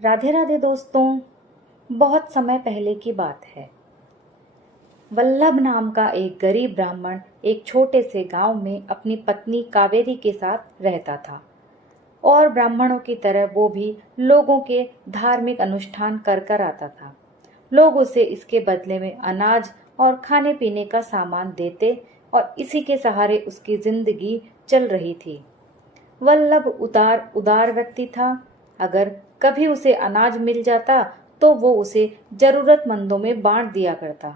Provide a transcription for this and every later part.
राधे राधे दोस्तों। बहुत समय पहले की बात है। वल्लभ नाम का एक गरीब ब्राह्मण एक छोटे से गांव में अपनी पत्नी कावेरी के साथ रहता था और ब्राह्मणों की तरह वो भी लोगों के धार्मिक अनुष्ठान कर कर आता था। लोग उसे इसके बदले में अनाज और खाने पीने का सामान देते और इसी के सहारे उसकी जिंदगी चल रही थी। वल्लभ उदार उदार व्यक्ति था। अगर कभी उसे अनाज मिल जाता तो वो उसे जरूरतमंदों में बांट दिया करता।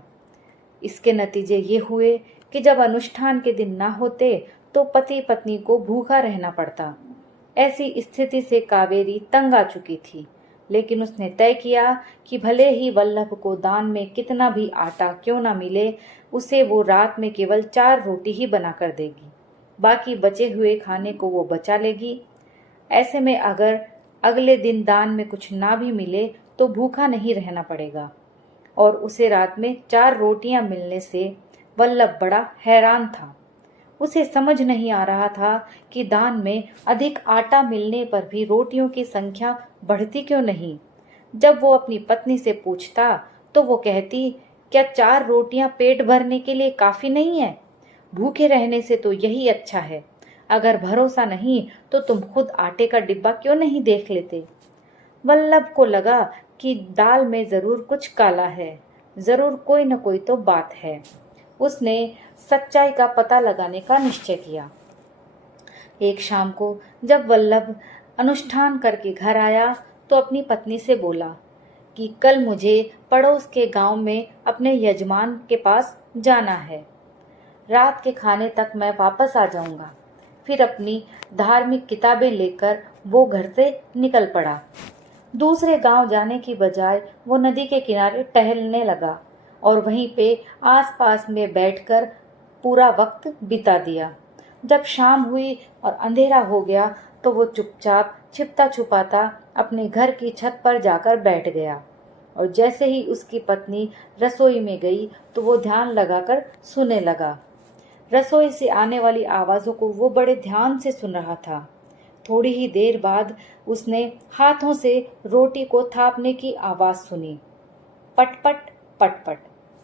इसके नतीजे ये हुए कि जब अनुष्ठान के दिन ना होते तो पति पत्नी को भूखा रहना पड़ता। ऐसी स्थिति से कावेरी तंग आ चुकी थी, लेकिन उसने तय किया कि भले ही वल्लभ को दान में कितना भी आटा क्यों ना मिले, उसे वो रात में केवल 4 रोटी ही बनाकर देगी। बाकी बचे हुए खाने को वो बचा लेगी। ऐसे में अगर अगले दिन दान में कुछ ना भी मिले तो भूखा नहीं रहना पड़ेगा। और उसे रात में 4 रोटियां मिलने से वल्लभ बड़ा हैरान था। उसे समझ नहीं आ रहा था कि दान में अधिक आटा मिलने पर भी रोटियों की संख्या बढ़ती क्यों नहीं। जब वो अपनी पत्नी से पूछता तो वो कहती, क्या 4 रोटियां पेट भरने के लिए काफी नहीं है? भूखे रहने से तो यही अच्छा है। अगर भरोसा नहीं तो तुम खुद आटे का डिब्बा क्यों नहीं देख लेते? वल्लभ को लगा कि दाल में जरूर कुछ काला है, जरूर कोई न कोई तो बात है। उसने सच्चाई का पता लगाने का निश्चय किया। एक शाम को जब वल्लभ अनुष्ठान करके घर आया तो अपनी पत्नी से बोला कि कल मुझे पड़ोस के गांव में अपने यजमान के पास जाना है। रात के खाने तक मैं वापस आ जाऊंगा। फिर अपनी धार्मिक किताबें लेकर वो घर से निकल पड़ा। दूसरे गांव जाने की बजाय वो नदी के किनारे टहलने लगा और वहीं पे आसपास में बैठकर पूरा वक्त बिता दिया। जब शाम हुई और अंधेरा हो गया तो वो चुपचाप छिपता छुपाता अपने घर की छत पर जाकर बैठ गया। और जैसे ही उसकी पत्नी रसोई में गई तो वो ध्यान लगाकर सुनने लगा। रसोई से आने वाली आवाजों को वो बड़े ध्यान से सुन रहा था। थोड़ी ही देर बाद उसने हाथों से रोटी को थापने की आवाज सुनी, पटपट पटपट।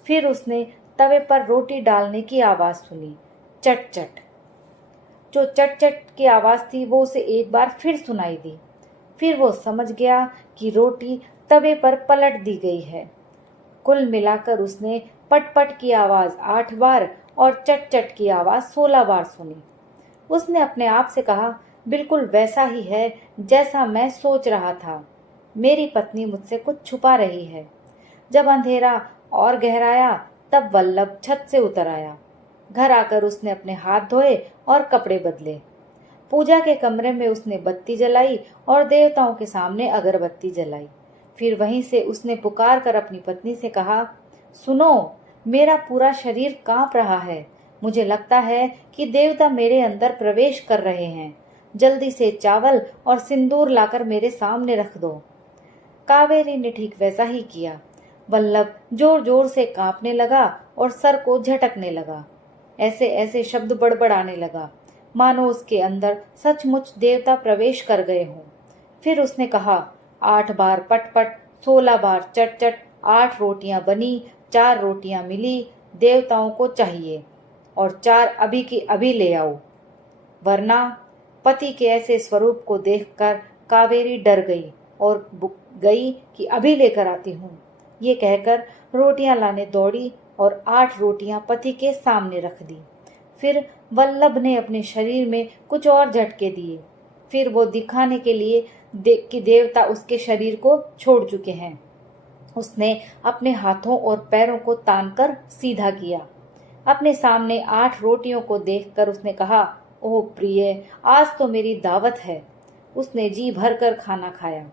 फिर उसने तवे पर रोटी डालने की आवाज सुनी, चट चट। जो चट चट की आवाज थी वो उसे एक बार फिर सुनाई दी। फिर वो समझ गया कि रोटी तवे पर पलट दी गई है। कुल मिलाकर उसने पटपट की आवाज 8 बार और चट चट की आवाज 16 बार सुनी। उसने अपने आप से कहा, बिल्कुल वैसा ही है जैसा मैं सोच रहा था। मेरी पत्नी मुझसे कुछ छुपा रही है। जब अंधेरा और गहराया तब वल्लभ छत से उतर आया। घर आकर उसने अपने हाथ धोए और कपड़े बदले। पूजा के कमरे में उसने बत्ती जलाई और देवताओं के सामने अगरबत्ती जलाई। फिर वहीं से उसने पुकार कर अपनी पत्नी से कहा, सुनो, मेरा पूरा शरीर कांप रहा है। मुझे लगता है कि देवता मेरे अंदर प्रवेश कर रहे हैं। जल्दी से चावल और सिंदूर लाकर मेरे सामने रख दो। कावेरी ने ठीक वैसा ही किया। वल्लभ जोर जोर से कांपने लगा और सर को झटकने लगा। ऐसे ऐसे शब्द बड़बड़ाने लगा मानो उसके अंदर सचमुच देवता प्रवेश कर गए हों। फिर उसने कहा, 8 बार पटपट, 16 बार चट चट, 8 रोटियां बनी, 4 रोटियां मिली, देवताओं को चाहिए और 4 अभी की अभी ले आओ, वरना। पति के ऐसे स्वरूप को देखकर कावेरी डर गई और गई कि अभी लेकर आती हूँ। ये कहकर रोटियां लाने दौड़ी और 8 रोटियां पति के सामने रख दी। फिर वल्लभ ने अपने शरीर में कुछ और झटके दिए। फिर वो दिखाने के लिए कि देवता उसके शरीर को छोड़ चुके हैं, उसने अपने हाथों और पैरों को तानकर सीधा किया। अपने सामने 8 रोटियों को देखकर उसने कहा, ओह प्रिय, आज तो मेरी दावत है। उसने जी भर कर खाना खाया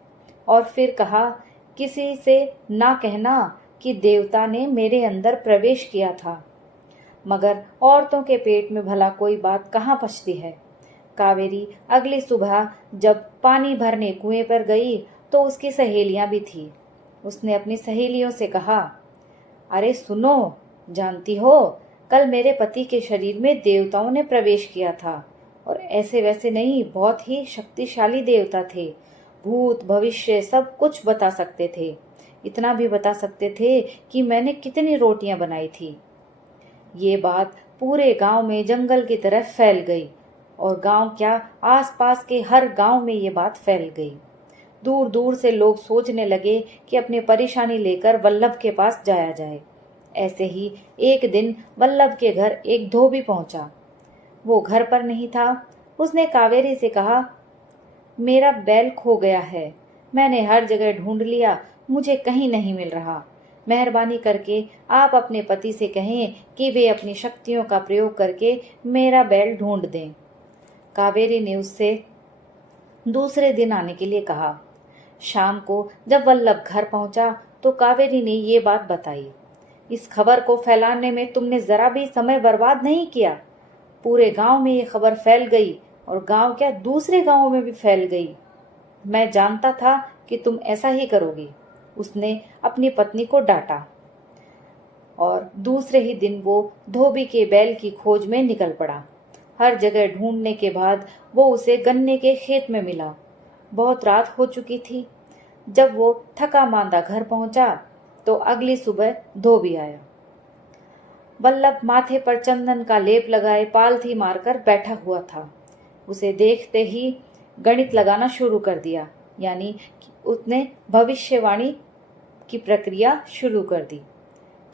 और फिर कहा, किसी से ना कहना कि देवता ने मेरे अंदर प्रवेश किया था। मगर औरतों के पेट में भला कोई बात कहाँ पचती है। कावेरी अगली सुबह जब पानी भरने कुएं पर गई तो उसकी सहेलियां भी थी। उसने अपनी सहेलियों से कहा, अरे सुनो, जानती हो, कल मेरे पति के शरीर में देवताओं ने प्रवेश किया था और ऐसे वैसे नहीं, बहुत ही शक्तिशाली देवता थे। भूत भविष्य सब कुछ बता सकते थे। इतना भी बता सकते थे कि मैंने कितनी रोटियां बनाई थी। ये बात पूरे गांव में जंगल की तरह फैल गई और गांव क्या, आसपास के हर गांव में ये बात फैल गई। दूर दूर से लोग सोचने लगे कि अपनी परेशानी लेकर वल्लभ के पास जाया जाए। ऐसे ही एक दिन वल्लभ के घर एक धोबी पहुंचा। वो घर पर नहीं था। उसने कावेरी से कहा, मेरा बैल खो गया है। मैंने हर जगह ढूंढ लिया, मुझे कहीं नहीं मिल रहा। मेहरबानी करके आप अपने पति से कहें कि वे अपनी शक्तियों का प्रयोग करके मेरा बैल ढूंढ दें। कावेरी ने उससे दूसरे दिन आने के लिए कहा। शाम को जब वल्लभ घर पहुंचा तो कावेरी ने ये बात बताई। इस खबर को फैलाने में तुमने जरा भी समय बर्बाद नहीं किया। पूरे गांव में ये खबर फैल गई और गांव क्या, दूसरे गांवों में भी फैल गई। मैं जानता था कि तुम ऐसा ही करोगी। उसने अपनी पत्नी को डांटा और दूसरे ही दिन वो धोबी के बैल की खोज में निकल पड़ा। हर जगह ढूंढने के बाद वो उसे गन्ने के खेत में मिला। बहुत रात हो चुकी थी। जब वो थका मांदा घर पहुंचा तो अगली सुबह धोबी आया। वल्लभ माथे पर चंदन का लेप लगाए पालथी मारकर बैठा हुआ था। उसे देखते ही गणित लगाना शुरू कर दिया, यानी उसने भविष्यवाणी की प्रक्रिया शुरू कर दी।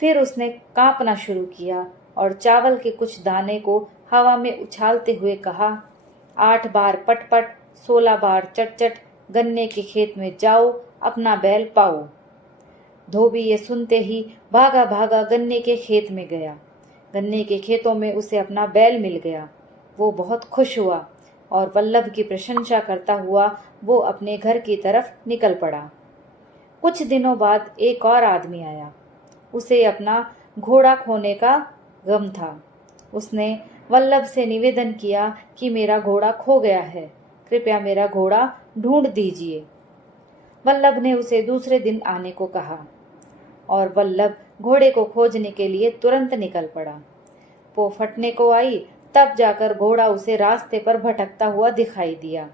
फिर उसने कांपना शुरू किया और चावल के कुछ दाने को हवा में उछालते हुए कहा, 8 बार पटपट, 16 बार चटचट, गन्ने के खेत में जाओ, अपना बैल पाओ। धोबी ये सुनते ही भागा भागा गन्ने के खेत में गया। गन्ने के खेतों में उसे अपना बैल मिल गया। वो बहुत खुश हुआ और वल्लभ की प्रशंसा करता हुआ वो अपने घर की तरफ निकल पड़ा। कुछ दिनों बाद एक और आदमी आया। उसे अपना घोड़ा खोने का गम था। उसने वल्लभ से निवेदन किया कि मेरा घोड़ा खो गया है, कृपया मेरा घोड़ा ढूंढ दीजिए। वल्लभ ने उसे दूसरे दिन आने को कहा और वल्लभ घोड़े को खोजने के लिए तुरंत निकल पड़ा। वो फटने को आई, तब जाकर घोड़ा उसे रास्ते पर भटकता हुआ दिखाई दिया।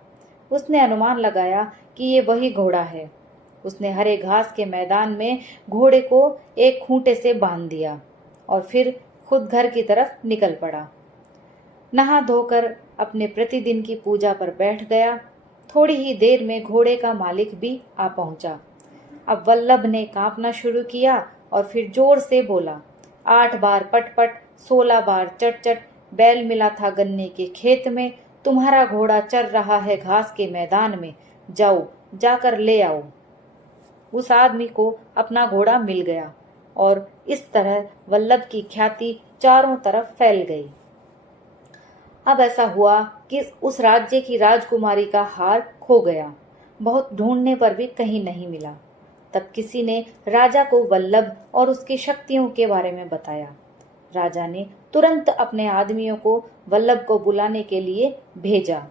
उसने अनुमान लगाया कि ये वही घोड़ा है। उसने हरे घास के मैदान में घोड़े को एक खूंटे से बांध दिया और फिर खुद घर की तरफ निकल पड़ा। नहा धोकर अपने प्रतिदिन की पूजा पर बैठ गया। थोड़ी ही देर में घोड़े का मालिक भी आ पहुंचा। अब वल्लभ ने कांपना शुरू किया और फिर जोर से बोला, 8 बार पटपट, 16 बार चटचट, बैल मिला था गन्ने के खेत में, तुम्हारा घोड़ा चर रहा है घास के मैदान में, जाओ जाकर ले आओ। उस आदमी को अपना घोड़ा मिल गया और इस तरह वल्लभ की ख्याति चारों तरफ फैल गई। अब ऐसा हुआ कि उस राज्य की राजकुमारी का हार खो गया। बहुत ढूंढने पर भी कहीं नहीं मिला। तब किसी ने राजा को वल्लभ और उसकी शक्तियों के बारे में बताया। राजा ने तुरंत अपने आदमियों को वल्लभ को बुलाने के लिए भेजा।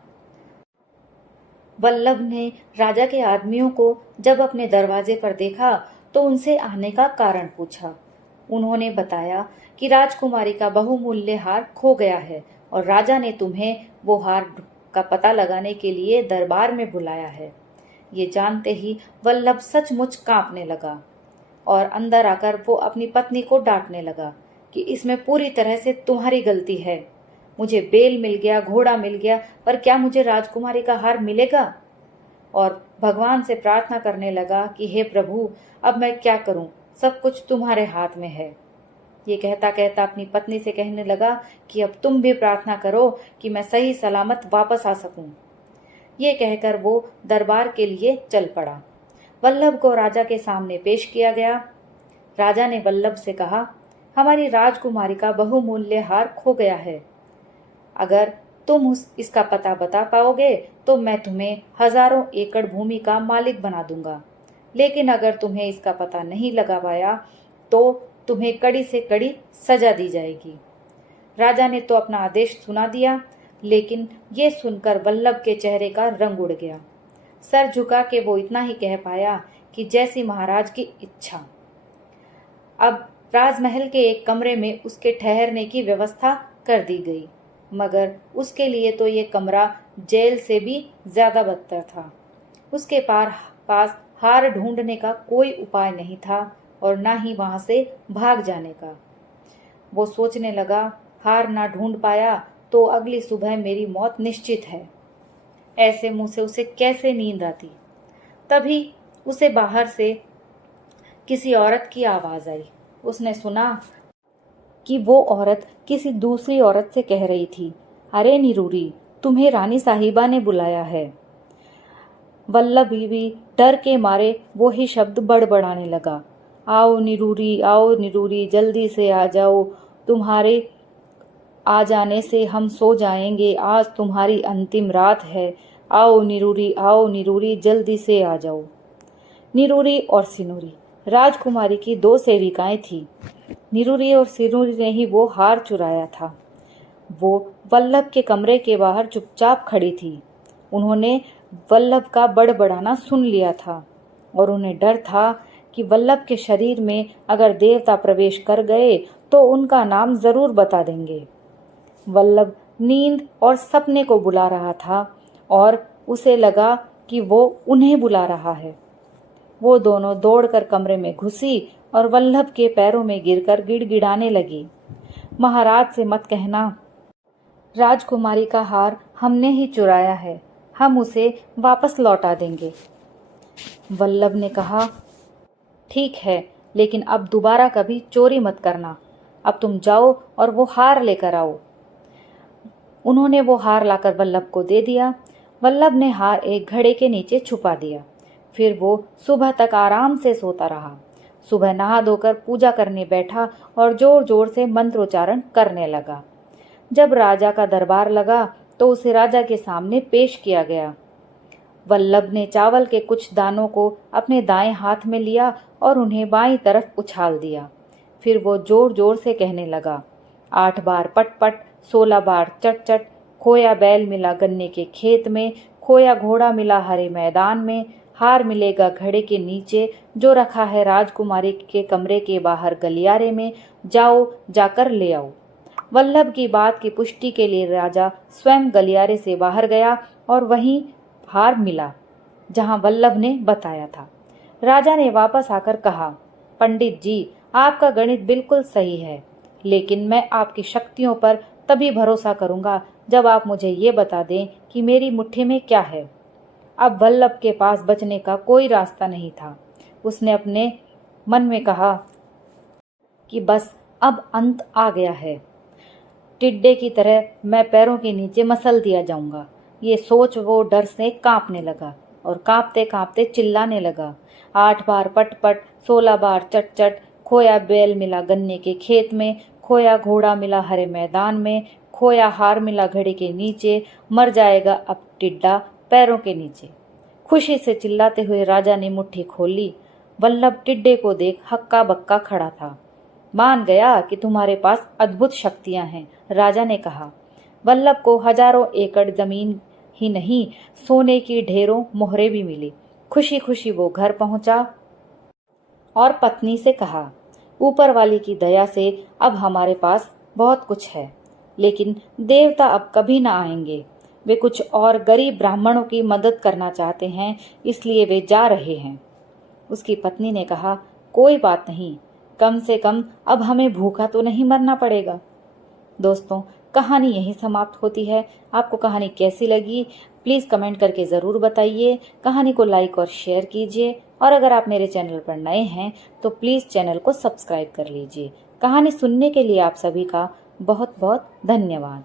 वल्लभ ने राजा के आदमियों को जब अपने दरवाजे पर देखा तो उनसे आने का कारण पूछा। उन्होंने बताया कि राजकुमारी का बहुमूल्य हार खो गया है और राजा ने तुम्हें वो हार का पता लगाने के लिए दरबार में बुलाया है। ये जानते ही वल्लभ सचमुच कांपने लगा और अंदर आकर वो अपनी पत्नी को डांटने लगा कि इसमें पूरी तरह से तुम्हारी गलती है। मुझे बेल मिल गया, घोड़ा मिल गया, पर क्या मुझे राजकुमारी का हार मिलेगा? और भगवान से प्रार्थना करने लगा कि हे प्रभु, अब मैं क्या करूं, सब कुछ तुम्हारे हाथ में है। ये कहता कहता अपनी पत्नी से कहने लगा कि अब तुम भी प्रार्थना करो कि मैं सही सलामत वापस आ सकूं। ये कहकर वो दरबार के लिए चल पड़ा। वल्लभ को राजा के सामने पेश किया गया। राजा ने वल्लभ से कहा, हमारी राजकुमारी का बहुमूल्य हार खो गया है। अगर तुम इसका पता बता पाओगे तो मैं तुम्हें हजारों एकड़ भूमि का मालिक बना दूंगा, लेकिन अगर तुम्हें इसका पता नहीं लगा पाया तो तुम्हें कड़ी से कड़ी सजा दी जाएगी। राजा ने तो अपना आदेश सुना दिया, लेकिन ये सुनकर वल्लभ के चेहरे का रंग उड़ गया। सर झुका के वो इतना ही कह पाया कि जैसी महाराज की इच्छा। अब राजमहल के एक कमरे में उसके ठहरने की व्यवस्था कर दी गई, मगर उसके लिए तो ये कमरा जेल से भी ज्यादा बदतर था। उसके पास हार ढूंढने का कोई उपाय नहीं था और न ही वहां से भाग जाने का। वो सोचने लगा, हार ना ढूंढ पाया तो अगली सुबह मेरी मौत निश्चित है। ऐसे मुंह से उसे कैसे नींद आती। तभी उसे बाहर से किसी औरत की आवाज आई। उसने सुना कि वो औरत किसी दूसरी औरत से कह रही थी, अरे निरूरी, तुम्हें रानी साहिबा ने बुलाया है। वल्लभ भी डर के मारे वो ही शब्द बड़बड़ाने लगा, आओ निरूरी, जल्दी से आ जाओ, तुम्हारे आ जाने से हम सो जाएंगे, आज तुम्हारी अंतिम रात है, आओ निरूरी, जल्दी से आ जाओ। निरूरी और सिनूरी राजकुमारी की दो सेविकाएं थीं। निरूरी और सिनूरी ने ही वो हार चुराया था। वो वल्लभ के कमरे के बाहर चुपचाप खड़ी थी। उन्होंने वल्लभ का बड़बड़ाना सुन लिया था और उन्हें डर था कि वल्लभ के शरीर में अगर देवता प्रवेश कर गए तो उनका नाम जरूर बता देंगे। वल्लभ नींद और सपने को बुला रहा था और उसे लगा कि वो उन्हें बुला रहा है। वो दोनों दौड़कर कमरे में घुसी और वल्लभ के पैरों में गिरकर गिड़गिड़ाने लगी, महाराज से मत कहना, राजकुमारी का हार हमने ही चुराया है, हम उसे वापस लौटा देंगे। वल्लभ ने कहा, ठीक है, लेकिन अब दोबारा कभी चोरी मत करना। अब तुम जाओ और वो हार लेकर आओ। उन्होंने वो हार लाकर वल्लभ को दे दिया। वल्लभ ने हार एक घड़े के नीचे छुपा दिया। फिर वो सुबह तक आराम से सोता रहा। सुबह नहा धोकर पूजा करने बैठा और जोर जोर से मंत्रोच्चारण करने लगा। जब राजा का दरबार लगा तो उसे राजा के सामने पेश किया गया। वल्लभ ने चावल के कुछ दानों को अपने दाएं हाथ में लिया और उन्हें बाईं तरफ उछाल दिया। फिर वो जोर जोर से कहने लगा, 8 बार पट-पट, 16 बार चट-चट, खोया बैल मिला गन्ने के खेत में, खोया घोड़ा मिला हरे मैदान में, हार मिलेगा घड़े के नीचे जो रखा है राजकुमारी के कमरे के बाहर गलियारे में, जाओ जाकर ले आओ। वल्लभ की बात की पुष्टि के लिए राजा स्वयं गलियारे से बाहर गया और वहीं हार मिला जहां वल्लभ ने बताया था। राजा ने वापस आकर कहा, पंडित जी, आपका गणित बिल्कुल सही है, लेकिन मैं आपकी शक्तियों पर तभी भरोसा करूंगा जब आप मुझे ये बता दें कि मेरी मुट्ठी में क्या है। अब वल्लभ के पास बचने का कोई रास्ता नहीं था। उसने अपने मन में कहा कि बस अब अंत आ गया है। टिड्डे की तरह मैं पैरों के नीचे मसल दिया जाऊंगा। ये सोच वो डर से कांपने लगा और कांपते कांपते चिल्लाने लगा, 8 बार पट-पट, 16 बार चट-चट, खोया बैल मिला गन्ने के खेत में, खोया घोड़ा मिला हरे मैदान में, खोया हार मिला घड़े के नीचे, मर जाएगा अब टिड्डा पैरों के नीचे। खुशी से चिल्लाते हुए राजा ने मुट्ठी खोल ली। वल्लभ टिड्डे को देख हक्का बक्का खड़ा था। मान गया कि तुम्हारे पास अद्भुत शक्तियां हैं, राजा ने कहा। वल्लभ को हजारों एकड़ जमीन ही नहीं, सोने की ढेरों मोहरे भी मिली। खुशी खुशी वो घर पहुंचा और पत्नी से कहा, ऊपर वाली की दया से अब हमारे पास बहुत कुछ है, लेकिन देवता अब कभी ना आएंगे। वे कुछ और गरीब ब्राह्मणों की मदद करना चाहते हैं, इसलिए वे जा रहे हैं। उसकी पत्नी ने कहा, कोई बात नहीं, कम से कम अब हमें भूखा तो नहीं मरना पड़ेगा। दोस्तों, कहानी यहीं समाप्त होती है। आपको कहानी कैसी लगी प्लीज़ कमेंट करके ज़रूर बताइए। कहानी को लाइक और शेयर कीजिए और अगर आप मेरे चैनल पर नए हैं तो प्लीज़ चैनल को सब्सक्राइब कर लीजिए। कहानी सुनने के लिए आप सभी का बहुत बहुत धन्यवाद।